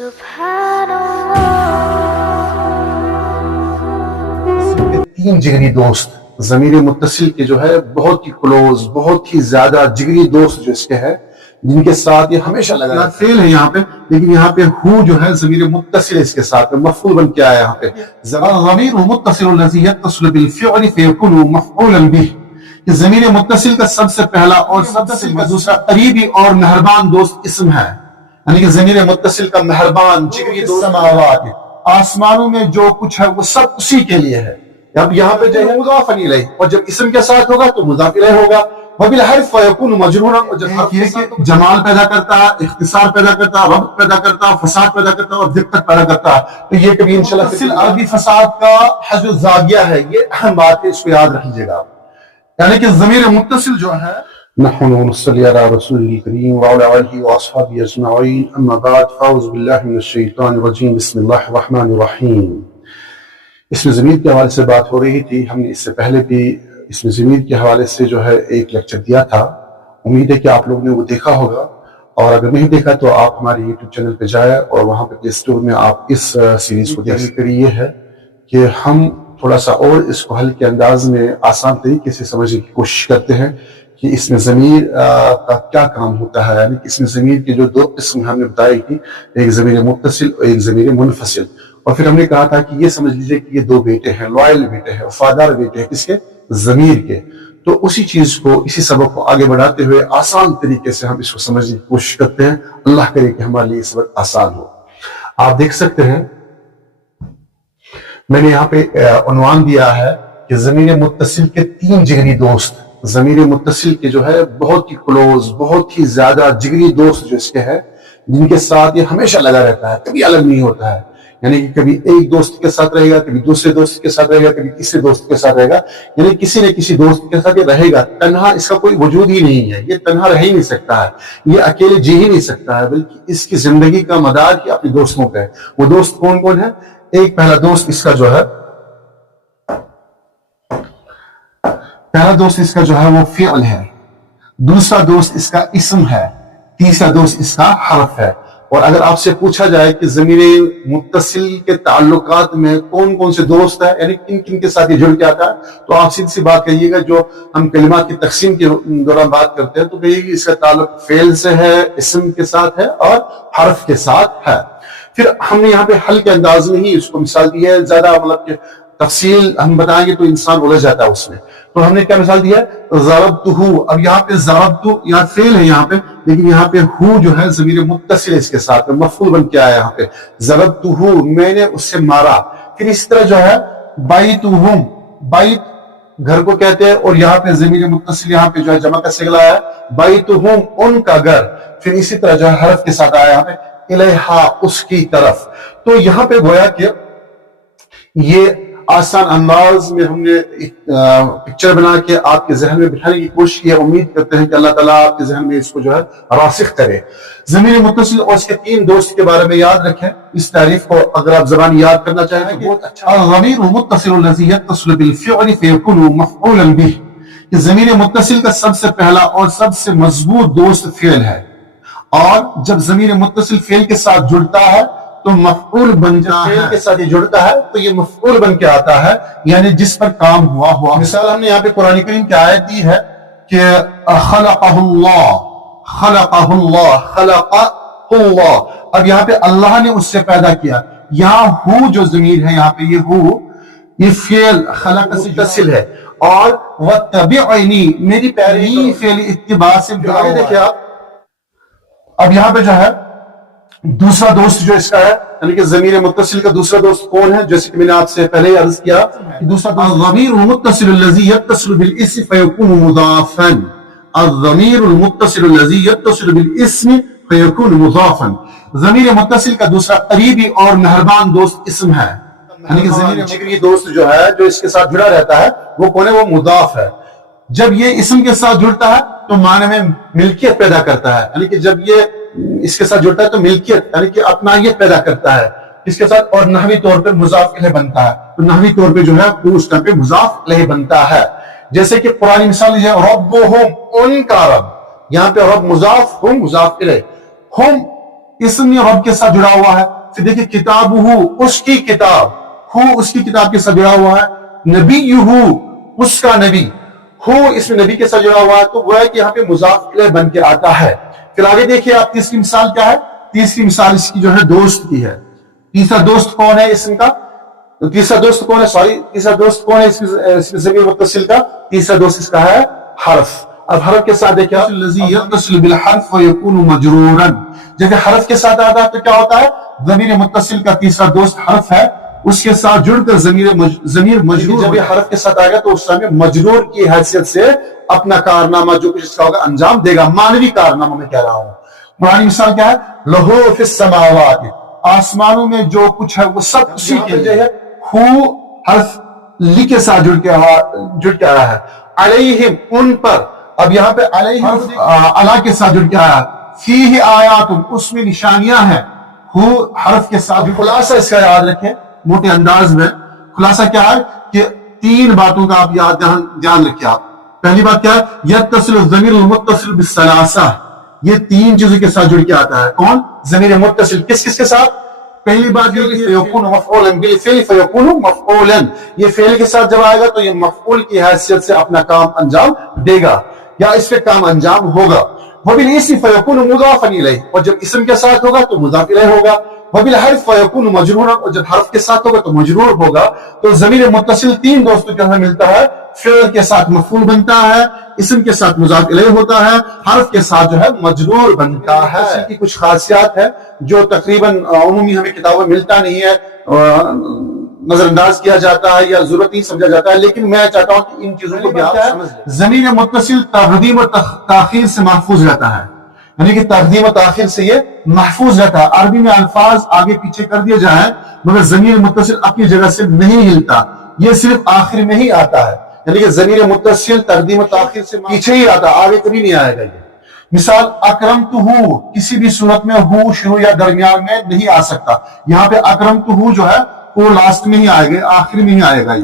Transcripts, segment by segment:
تین جگری دوست ضمیر متصل کے جو ہے بہت ہی کلوز، بہت ہی زیادہ جگری دوست جو اس کے ہے، جن کے ساتھ یہ ہمیشہ لگا فیل ہے یہاں پہ، لیکن یہاں پہ ہو جو ہے ضمیر متصل اس کے ساتھ مفعول بن کے آیا یہاں پہ ضمیر متصل الذی یتصل بالفعل فیکون مفعولا به، کہ ضمیر متصل کا سب سے پہلا اور سب سے دوسرا قریبی اور مہربان دوست اسم ہے، یعنی کہ ضمیر متصل کا مہربان جگری دوست سماوات، آسمانوں میں جو کچھ ہے وہ سب اسی کے لیے ہے۔ اب یہاں پہ جو ہے مضاف الیہ، اور جب اسم کے ساتھ ہوگا تو مضاف الیہ ہوگا، وبالحرف فیکون مجرورا، اور جب حرف کے ساتھ جمال پیدا کرتا ہے، اختصار پیدا کرتا ہے، ربط پیدا کرتا ہے، فساد پیدا کرتا ہے اور دقت پیدا کرتا ہے، تو یہ کبھی انشاءاللہ عربی فساد کا حذف زاویہ ہے، یہ اہم بات ہے، اس کو یاد رکھ لیجیے گا، یعنی کہ ضمیر متصل جو ہے نحن نصلي على رسول الكريم وعلى آله وأصحابه أجمعين، أما بعد فأعوذ بالله من الشيطان الرجيم، بسم الله الرحمن الرحيم۔ اسم ضمیر کے حوالے سے بات ہو رہی تھی، ہم نے اس سے پہلے بھی اسم ضمیر کے حوالے سے جو ہے ایک لیکچر دیا تھا، امید ہے کہ آپ لوگوں نے وہ دیکھا ہوگا، اور اگر نہیں دیکھا تو آپ ہمارے یوٹیوب چینل پہ جائیں اور وہاں پہ پلے اسٹور میں آپ اس سیریز کو دیکھ کر یہ ہے کہ ہم تھوڑا سا اور اس کو حل کے انداز میں آسان طریقے سے سمجھنے کی کوشش کرتے ہیں کہ اسم ضمیر کا کیا کام ہوتا ہے، یعنی اسم ضمیر کے جو دو قسم ہم نے بتائی تھی، ایک ضمیر متصل اور ایک ضمیر منفصل، اور پھر ہم نے کہا تھا کہ یہ سمجھ لیجئے کہ یہ دو بیٹے ہیں، لوائل بیٹے ہیں، وفادار بیٹے ہیں، کس کے؟ ضمیر کے۔ تو اسی چیز کو، اسی سبق کو آگے بڑھاتے ہوئے آسان طریقے سے ہم اس کو سمجھنے کی کوشش کرتے ہیں، اللہ کرے کہ ہمارے لیے یہ سبق آسان ہو۔ آپ دیکھ سکتے ہیں میں نے یہاں پہ عنوان دیا ہے کہ ضمیر متصل کے تین جگری دوست، ضمیر متصل کے جو ہے بہت ہی کلوز، بہت ہی زیادہ جگری دوست جو اس کے ہے، جن کے ساتھ یہ ہمیشہ لگا رہتا ہے، کبھی الگ نہیں ہوتا ہے، یعنی کہ کبھی ایک دوست کے ساتھ رہے گا، کبھی دوسرے دوست کے ساتھ رہے گا، کبھی تیسرے دوست کے ساتھ رہے گا، یعنی کسی نہ کسی دوست کے ساتھ یہ رہے گا، تنہا اس کا کوئی وجود ہی نہیں ہے، یہ تنہا رہ ہی نہیں سکتا ہے، یہ اکیلے جی ہی نہیں سکتا ہے، بلکہ اس کی زندگی کا مدار ہی اپنے دوستوں پہ ہے۔ وہ دوست کون کون ہے؟ ایک پہلا دوست اس کا جو ہے، پہلا دوست اس کا جو ہے وہ فعل ہے، دوسرا دوست اس کا اسم ہے، تیسرا دوست اس کا حرف ہے۔ اور اگر آپ سے پوچھا جائے کہ ضمیر متصل کے تعلقات میں کون کون سے دوست ہیں، یعنی کن کن کے ساتھ یہ جڑ کے آتا ہے، تو آپ سیدھی سی بات کہیے گا، جو ہم کلمات کی تقسیم کے دوران بات کرتے ہیں تو کہیے گا اس کا تعلق فعل سے ہے، اسم کے ساتھ ہے اور حرف کے ساتھ ہے۔ پھر ہم نے یہاں پہ حل کے انداز میں ہی اس کو مثال دی ہے، زیادہ مطلب کہ تفصیل ہم بتائیں گے تو انسان الجھ جاتا ہے اس میں، تو ہم نے کیا مثال دیا ہے؟ ضربتہ، اب یہاں پہ ضربتہ یہاں فعل ہے یہاں پہ، لیکن یہاں پہ ہو جو ہے ضمیر متصل اس کے ساتھ مفعول بن کے آیا یہاں پہ، ضربتہ، میں نے اس سے مارا۔ پھر اس طرح جو ہے بیتہم، بیت گھر کو کہتے ہیں، اور یہاں پہ ضمیر متصل یہاں پہ جو ہے جمع کا صیغہ ہے، بیتہم ان کا گھر۔ پھر اسی طرح جو ہے حرف کے ساتھ آیا یہاں پہ الیہا، اس کی طرف۔ تو یہاں پہ گویا کہ یہ آسان انداز میں ہم نے ایک پکچر بنا کے آپ کے ذہن میں بٹھانے کی کوشش کی ہے، امید کرتے ہیں کہ اللہ تعالیٰ آپ کے ذہن میں اس کو جو ہے راسخ کرے۔ ضمیر متصل اور اس کے تین دوست کے بارے میں یاد رکھیں، اس تعریف کو اگر آپ زبانی یاد کرنا چاہیں تو بہت اچھا۔ الضمیر المتصل الذی یتصل بالفعل فیکون مفعولا به، کہ ضمیر متصل کا سب سے پہلا اور سب سے مضبوط دوست فعل ہے، اور جب ضمیر متصل فعل کے ساتھ جڑتا ہے تو مفعول بن جاتا ہے، فعل کے ساتھ یہ جڑتا ہے تو یہ مفعول بن کے آتا ہے، یعنی جس پر کام ہوا۔ مثال ہم نے یہاں پہ قرآن کریم کی آیت دی ہے کہ خلقہ اللہ، خلقہ اللہ، خلقہ اللہ، اب یہاں پہ اللہ نے اس سے پیدا کیا، یہاں ہو جو ضمیر ہے یہاں پہ یہ ہو، یہ فعل خلق سے متصل ہے، اور وَاتَّبِعْنِي، میری پیروی فعل اتباع سے جڑا ہوا ہے۔ اب یہاں پہ جو ہے دوسرا دوست جو اس کا ہے، یعنی کہ ضمیر متصل کا دوسرا دوست کون ہے؟ جیسے کہ میں نے آپ سے پہلے ہی عرض کیا، دوسرا دوست الضمیر المتصل الذی یتصل بالاسم فیکون مضافا، الضمیر المتصل الذی یتصل بالاسم فیکون مضافا، ضمیر متصل کا دوسرا قریبی اور مہربان دوست اسم ہے، یعنی کہ ضمیر جگری دوست جو ہے جو اس کے ساتھ جڑا رہتا ہے وہ کون ہے؟ وہ مضاف ہے۔ جب یہ اسم کے ساتھ جڑتا ہے تو معنی میں ملکیت پیدا کرتا ہے، یعنی کہ جب یہ اس کے ساتھ جڑتا ہے تو ملکیت یعنی کہ اپنائیت پیدا کرتا ہے اس کے ساتھ، اور نحوی طور پر مضاف الیہ بنتا ہے، تو نحوی طور پہ جو ہے وہ اس ٹائم پہ مضاف الیہ بنتا ہے۔ جیسے کہ قرآن مثال لیجیے، ربہم، ان کا رب، یہاں پہ رب مضاف، ہم مضاف الیہ، ہم اسم یہ رب کے ساتھ جڑا ہوا ہے. پھر دیکھیں کتابہ اس کی کتاب، ہو اس کی کتاب کے ساتھ جڑا ہوا ہے. نبیہ اس کا نبی، ہو اس میں نبی کے ساتھ جڑا ہوا ہے، تو وہ ہے کہ یہاں پہ مضاف الیہ بن کے آتا ہے. پھر آگے دیکھیے آپ تیسری مثال کیا ہے. تیسری مثال اس کی جو ہے دوست کی ہے. تیسرا دوست کون ہے اسم کا؟ تیسرا دوست کون ہے؟ تیسرا دوست کون ہے اس ضمیر متصل کا؟ تیسرا دوست اس کا ہے حرف. اب حرف کے ساتھ دیکھیں الذی یتصل بالحرف ویکون مجرورا، جب حرف کے ساتھ آتا ہے تو کیا ہوتا ہے؟ ضمیر متصل کا تیسرا دوست حرف ہے، اس کے ساتھ جڑ کر ضمیر مجرور، جب یہ حرف کے ساتھ آئے گا تو اس میں مجرور کی حیثیت سے اپنا کارنامہ جو کچھ اس کا ہوگا انجام دے گا. مانوی کارنامہ میں کہہ رہا ہوں. قرآن مثال کیا ہے؟ لہو فی السماوات، آسمانوں میں جو کچھ ہے وہ سب اسی کے لیے ہے. ہو حرف لی کے ساتھ جڑ کے آیا ہے. علیہم ان پر، اب یہاں پہ علیہم علی کے ساتھ جڑ کے آیا ہے. فیہ آیات اس میں نشانیاں ہیں. ہو حرف کے ساتھ. خلاصہ اس کا یاد رکھیں موٹے انداز میں. خلاصہ کیا ہے کہ تین باتوں کا آپ دھیان رکھیں. آپ پہلی بات کیا ہے؟ یتصل الضمیر المتصل بالثلاثہ، یہ تین چیزوں کے ساتھ جڑ کے آتا ہے. کون؟ ضمیر متصل. کس کس کے ساتھ؟ پہلی بات یہ فیکون مفعولا بالفعل فیکون مفعولا، یہ فعل کے ساتھ جب آئے گا تو یہ مفعول کی حیثیت سے اپنا کام انجام دے گا یا اس پہ کام انجام ہوگا. وبالاسم فیکون مضافا الیہ، اور جب اسم کے ساتھ ہوگا تو مضاف الیہ ہوگا. وبالحرف فیکون مجرورا، اور جب حرف کے ساتھ ہوگا تو مجرور ہوگا. تو ضمیر متصل تین دوستوں کے اندر ملتا ہے. فعل کے ساتھ مفعول بنتا ہے، اسم کے ساتھ مضاف الیہ ہوتا ہے، حرف کے ساتھ جو ہے مجرور بنتا ہے. اس کی کچھ خاصیات ہے جو تقریباً عمومی ہمیں کتابوں میں ملتا نہیں ہے، نظر انداز کیا جاتا ہے یا ضرورت نہیں سمجھا جاتا ہے، لیکن میں چاہتا ہوں کہ ان چیزوں کو بھی آپ سمجھ لیں. ضمیر متصل تقدیم و تاخیر سے محفوظ رہتا ہے، یعنی کہ تقدیم و تاخیر سے یہ محفوظ رہتا ہے. عربی میں الفاظ آگے پیچھے کر دیے جائیں مگر ضمیر متصل اپنی جگہ سے نہیں ہلتا، یہ صرف آخر میں ہی آتا ہے. یعنی کہ ضمیر متصل تقدیم و تاخیر سے پیچھے ہی آتا، آگے کبھی نہیں آئے گا. یہ مثال اکرمتہ، کسی بھی صورت میں ہو شروع یا درمیان میں نہیں آ سکتا. یہاں پہ اکرمتہ جو ہے وہ لاسٹ میں ہی آئے گا، آخر میں ہی آئے گا،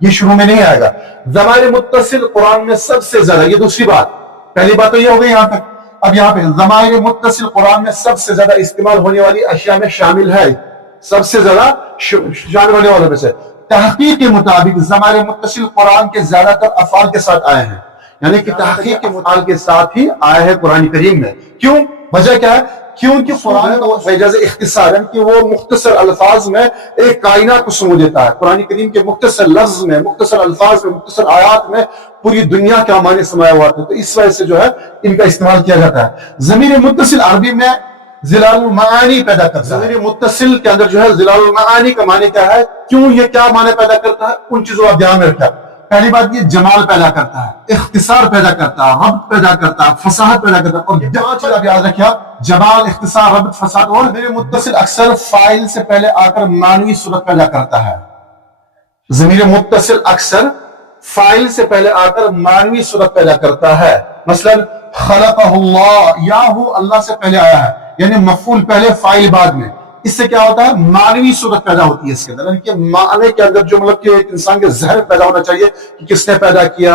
یہ شروع میں نہیں آئے گا. ضمائر متصل قرآن میں سب سے زیادہ، یہ دوسری بات. پہلی بات تو یہ ہو گئی یہاں تک. اب یہاں پہ ضمائر متصل قرآن میں سب سے زیادہ استعمال ہونے والی اشیاء میں شامل ہے، سب سے زیادہ شامل ہونے والوں میں سے. تحقیق کے مطابق ضمائر متصل قرآن کے زیادہ تر افعال کے ساتھ آئے ہیں، یعنی کہ تحقیق کے افعال کے ساتھ ہی آئے ہیں قرآن کریم میں. کیوں؟ وجہ کیا ہے؟ کیونکہ قرآن کا وجہ اختصار ہے کہ وہ مختصر الفاظ میں ایک کائنات کو سمو دیتا ہے. قرآن کریم کے مختصر لفظ میں، مختصر الفاظ میں، مختصر آیات میں پوری دنیا کا معنی سمایا ہوا ہے. تو اس وجہ سے جو ہے ان کا استعمال کیا جاتا ہے. ضمیر متصل عربی میں ظلال المعانی پیدا کرتا ہے. ضمیر متصل کے اندر جو ہے ظلال المعانی کا معنی کیا ہے؟ کیوں یہ کیا معنی پیدا کرتا ہے؟ ان چیزوں آپ دھیان میں رکھیں. پہلی بات یہ جمال پیدا کرتا ہے، اختصار پیدا کرتا ہے، ربط پیدا کرتا ہے، فصاحت پیدا کرتا ہے. اور پانچ چیز آپ یاد رکھیں، جمال، اختصار، ربط، فصاحت. اور ضمیر متصل اکثر فاعل سے پہلے آ کر معنوی صورت پیدا کرتا ہے. ضمیر متصل اکثر فاعل سے پہلے آ کر معنوی صورت پیدا کرتا ہے. مثلا خلقہ اللہ، یا ہو اللہ سے پہلے آیا ہے، یعنی مفعول پہلے فاعل بعد میں. اس سے کیا ہوتا ہے؟ معنوی صورت پیدا ہوتی ہے اس کے اندر، یعنی کہ معنی کے اندر جو مطلب کہ ایک انسان کے ذہن پیدا ہونا چاہیے کہ کس نے پیدا کیا،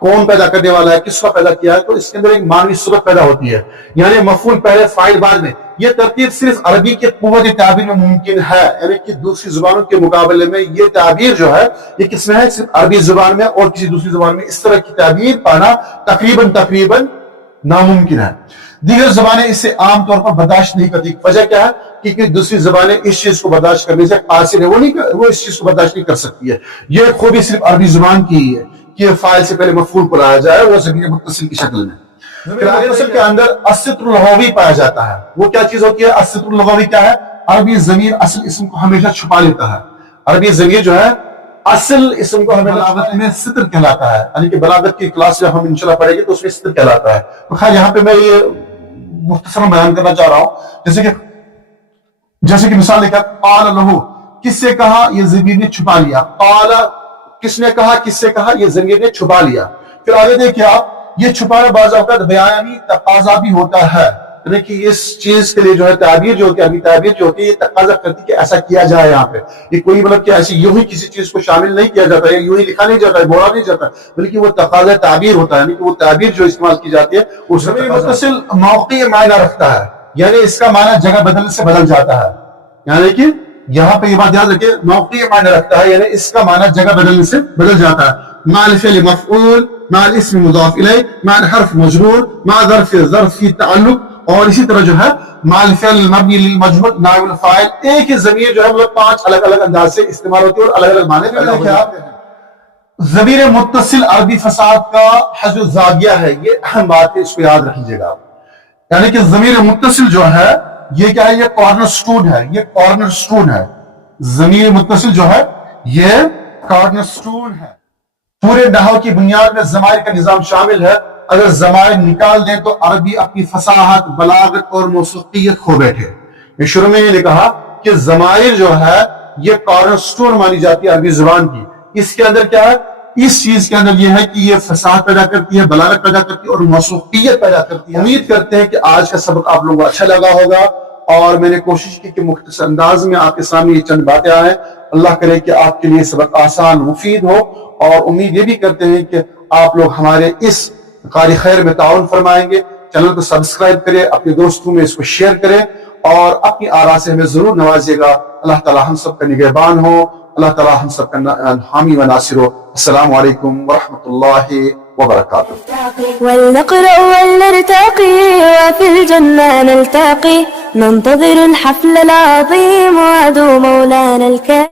کون پیدا کرنے والا ہے، کس کا پیدا کیا ہے. تو اس کے اندر ایک معنوی صورت پیدا ہوتی ہے، یعنی مفعول پہلے فاعل بعد میں. یہ ترتیب صرف عربی کے قوت تعبیر میں ممکن ہے، یعنی کہ دوسری زبانوں کے مقابلے میں یہ تعبیر جو ہے یہ کس میں ہے؟ صرف عربی زبان میں، اور کسی دوسری زبان میں اس طرح کی تعبیر پانا تقریباً ناممکن ہے. دیگر زبانیں اسے عام طور پر برداشت نہیں کرتی. وجہ کیا ہے؟ کیونکہ دوسری زبانیں اس چیز کو برداشت کرنے سے قاصر ہے، وہ اس چیز کو برداشت نہیں کر سکتی ہے. یہ خوبی صرف عربی زبان کی ہی ہے کہ فاعل سے پہلے مفعول کو لایا جائے، وہ ضمیر متصل کی شکل میں. ضمیر متصل کے اندر الستر اللغوی پایا جاتا ہے. وہ کیا چیز ہوتی ہے؟ الستر اللغوی کیا ہے؟ عربی ضمیر اصل اسم کو ہمیشہ چھپا لیتا ہے. عربی ضمیر جو ہے اصل اسم کو ہمیں بلاغت میں ستر کہلاتا ہے، یعنی کہ بلاغت کی کلاس جب ہم انشاءاللہ پڑھیں گے تو اس میں ستر کہلاتا ہے. تو خیر یہاں پہ میں یہ مختصراً بیان کرنا چاہ رہا ہوں. جیسے کہ مثال دیکھا، قال لہو، کس سے کہا؟ یہ ضمیر نے چھپا لیا. قال کس نے کہا، کس سے کہا؟ یہ ضمیر نے چھپا لیا. پھر آگے دیکھیں آپ، یہ چھپانا بعض اوقات بیانی تقاضا بھی ہوتا ہے، یعنی کہ اس چیز کے لیے جو ہے تعبیر جو ہوتی ہے، ابھی تعبیر جو ہوتی ہے یہ تقاضا کرتی ہے کہ ایسا کیا جائے. یہاں پہ یہ کوئی مطلب کہ ایسی یوں ہی کسی چیز کو شامل نہیں کیا جاتا ہے، یوں ہی لکھا نہیں جاتا ہے، بولا نہیں جاتا، بلکہ وہ تقاضا تعبیر ہوتا ہے، یعنی کہ وہ تعبیر جو استعمال کی جاتی ہے وہ ضمیر متصل موقعی معنی رکھتا ہے. یعنی اس کا معنی جگہ بدلنے سے بدل جاتا ہے. یعنی کہ یہاں پہ یہ بات یاد رکھیں موقعی معنی رکھتا ہے یعنی اس کا معنی جگہ بدلنے سے بدل جاتا ہے. مع الفعل مفعول مع الاسم مضاف الیہ مع الحرف مجرور مع ظرف فی تعلق. اور اسی طرح جو ہے مع الفعل المبنی للمجهول نائب الفاعل. ایک ہی ضمیر جو ہے مطلب 5 الگ الگ انداز سے استعمال ہوتی ہے اور الگ الگ معنی پیدا ہوتے ہیں. ضمیر متصل عربی فصاحت کا حج زاویہ ہے. یہ اہم بات ہے اس کو یاد رکھیے گا. یعنی کہ ضمیر متصل جو ہے یہ کیا ہے یہ کارنر سٹون ہے. یہ کارنر سٹون ہے. ضمیر متصل جو ہے یہ کارنر سٹون ہے. پورے نحو کی بنیاد میں ضمائر کا نظام شامل ہے. اگر ضمائر نکال دیں تو عربی اپنی فصاحت بلاغت اور موسیقیت کھو بیٹھے. میں شروع میں یہ نے کہا کہ ضمائر جو ہے یہ کارنر سٹون مانی جاتی ہے عربی زبان کی. اس کے اندر کیا ہے اس چیز کے اندر یہ ہے کہ یہ فصاحت پیدا کرتی ہے بلاغت پیدا کرتی ہے اور موسیقیت پیدا کرتی ہے. امید کرتے ہیں کہ آج کا سبق آپ لوگوں کو اچھا لگا ہوگا اور میں نے کوشش کی کہ مختصر انداز میں آپ کے سامنے یہ چند باتیں آئیں. اللہ کرے کہ آپ کے لیے سبق آسان مفید ہو اور امید یہ بھی کرتے ہیں کہ آپ لوگ ہمارے اس قاری خیر میں تعاون فرمائیں گے. چینل کو سبسکرائب کریں اپنے دوستوں میں اس کو شیئر کریں اور اپنی آراء سے ہمیں ضرور نوازیے گا. اللہ تعالی ہم سب کا نگہبان ہو. اللہ تعالی ہم سب کا حامی و ناصر ہو. السلام علیکم ورحمۃ اللہ وبرکاتہ. ولنقرأ ولنرتقي وفي الجنة نلتقي ننتظر الحفل العظيم وعدو مولانا الكريم.